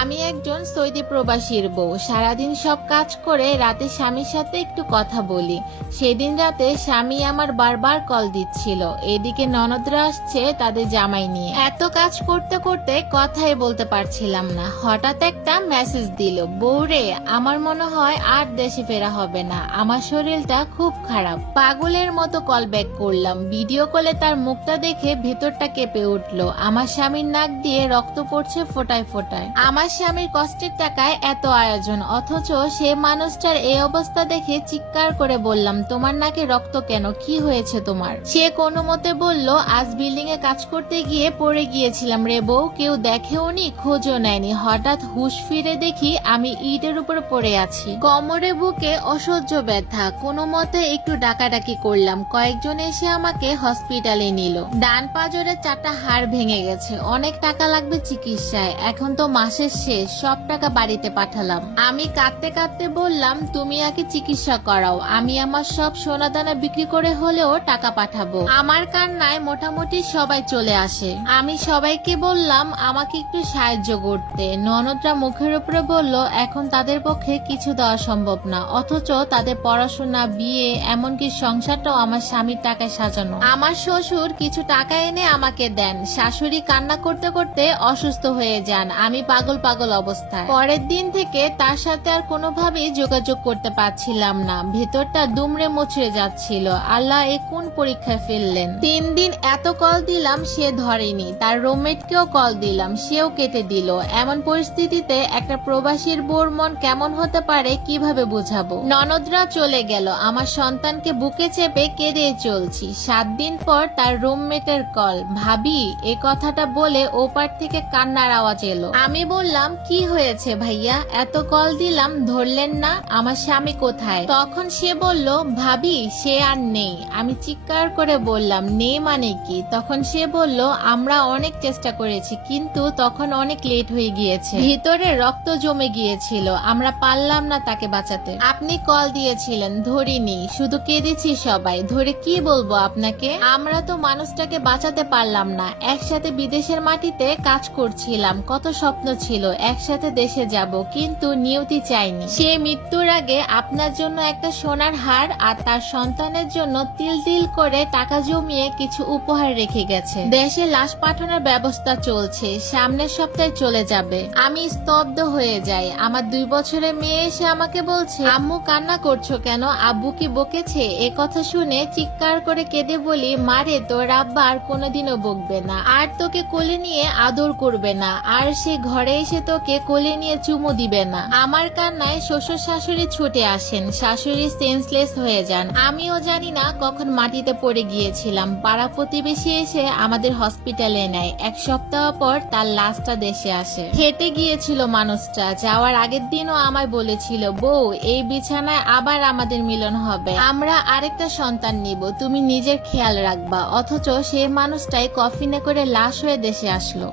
আমি একজন সৌদি প্রবাসীর বউ। সারাদিন সব কাজ করে রাতে স্বামীর সাথে একটু কথা বলি। সেদিন রাতে স্বামী আমার বারবার কল দিচ্ছিল। এদিকে ননদরা আসছে তাদের জামাই নিয়ে। এত কাজ করতে করতে কথাই বলতে পারছিলাম না। হঠাৎ একটা মেসেজ দিল, বউরে, আমার মনে হয় আর দেশে ফেরা হবে না। আমার শরীরটা খুব খারাপ। পাগলের মতো কল ব্যাক করলাম। ভিডিও কলে তার মুখটা দেখে ভেতরটা কেঁপে উঠল। আমার স্বামীর নাক দিয়ে রক্ত পড়ছে ফোটায় ফোটায়। আমার স্বামীর কষ্টের টাকায় এত আয়োজন, অথচ সে মানুষটার এই অবস্থা দেখে চিৎকার করে বললাম, তোমার নাকে রক্ত কেন? কি হয়েছে তোমার? সে কোনো মতে বলল, আজ বিল্ডিং এ কাজ করতে গিয়ে পড়ে গিয়েছিলাম রে বউ, কেউ দেখেওনি খোঁজও নেয়নি। হঠাৎ হুশ ফিরে দেখি আমি ইটের উপর পড়ে আছি। কোমরে বুকে অসহ্য ব্যথা, কোনো মতে একটু ডাকাডাকি করলাম। কয়েকজন এসে আমাকে হসপিটালে নিল। ডান পাজরের চারটা হাড় ভেঙে গেছে। অনেক টাকা লাগবে চিকিৎসায়। এখন তো মাসের শেষ, সব টাকা বাড়িতে পাঠালাম। আমি কাঁদতে কাঁদতে বললাম, তুমি আগে চিকিৎসা করাও। আমি আমার সব সোনাদানা বিক্রি করে হলেও টাকা পাঠাবো। আমার কান্নায় মোটামুটি সবাই চলে আসে। আমি সবাইকে বললাম, আমাকে একটু সাহায্য করতে। ননদরা মুখের উপরে বলল, এখন তাদের পক্ষে কিছু দেওয়া সম্ভব না। অথচ তাদের পড়াশোনা, বিয়ে, এমনকি সংসারটাও আমার স্বামীর টাকায় সাজানো। আমার শ্বশুর কিছু টাকা এনে আমাকে দেন। শাশুড়ি কান্না করতে করতে অসুস্থ হয়ে যান। আমি পাগল পাগল অবস্থায়। পরের দিন থেকে তার সাথে আর কোনোভাবেই যোগাযোগ করতে পারছিলাম না। ভেতরটা দুমড়ে মুচড়ে যাচ্ছিল। আল্লাহ এ কোন পরীক্ষায় ফেললেন? তিন দিন এত কল দিলাম, সে ধরেনি। তার রুমমেটকেও কল দিলাম, সেও কেটে দিল। এমন পরিস্থিতিতে একটা প্রবাসীর বোর মন কেমন হতে পারে, কীভাবে বুঝাবো? ননদরা চলে গেল। আমার সন্তানকে বুকে চেপে কেঁদে চলছি। সাত দিন পর তার রুমমেটের কল। ভাবি, এ কথাটা বলে ওপার থেকে কান্নার আওয়াজ এলো। আমি বললাম কি হয়েছে ভাইয়া? এত কল দিলাম, ধরলেন না, আমার স্বামী কোথায়? তখন সে বলল, ভাবি, সে আর নেই। আমি চিৎকার করে বললাম, নেই মানে কি? তখন সে বলল, আমরা অনেক চেষ্টা করেছি, কিন্তু তখন অনেক লেট হয়ে গিয়েছে। ভিতরে রক্ত জমে গিয়েছিল, আমরা পারলাম না তাকে বাঁচাতে। আপনি কল দিয়েছিলেন, ধরিনি, শুধু কেঁদেছি সবাই। ধরে কি বলব আপনাকে? আমরা তো মানুষটাকে বাঁচাতে পারলাম না। একসাথে বিদেশের মাটিতে কাজ করছিলাম, কত স্বপ্ন ছিল। একসাথে দেশে যাব, কিন্তু নিয়তি চাইনি। সে মৃত্যুর আগে আপনার জন্য একটা সোনার হার আর তার সন্তানের জন্য তিল তিল করে টাকা জমিয়ে কিছু উপহার রেখে গেছে। দেশে লাশ পাঠানোর ব্যবস্থা চলছে, সামনের সপ্তাহে চলে যাবে। আমি স্তব্ধ হয়ে যাই। আমার দুই বছরের মেয়ে এসে আমাকে বলছে, আম্মু, কান্না করছ কেন? আব্বু কি বকেছে? এ কথা শুনে চিৎকার করে কেঁদে বলি মারে তোর আব্বা আর কোনোদিনও বকবে না। আর তোকে কোলে নিয়ে আদর করবে না। আর সে ঘরে এসে তোকে কোলে নিয়ে চুমু দিবে না। আমার কান্নায় শ্বশুর শাশুড়ি ছুটে আসেন। শাশুড়ি সেন্সলেস হয়ে যান। আমিও জানি না কখন মাটিতে পড়ে গিয়েছিলাম। পাড়া প্রতিবেশী এসে আমাদের হসপিটালে নেয়। এক সপ্তাহ পর তার লাশটা দেশে আসে। হেঁটে গিয়েছিল মানুষটা। যাওয়ার আগের দিনও আমায় বলেছিল, বউ, এই বিছানায় আবার আমাদের মিলন হবে। আমরা আরেকটা সন্তান নিব। তুমি নিজের খেয়াল রাখবা। অথচ সেই মানুষটাই কফিনে করে লাশ হয়ে দেশে আসলো।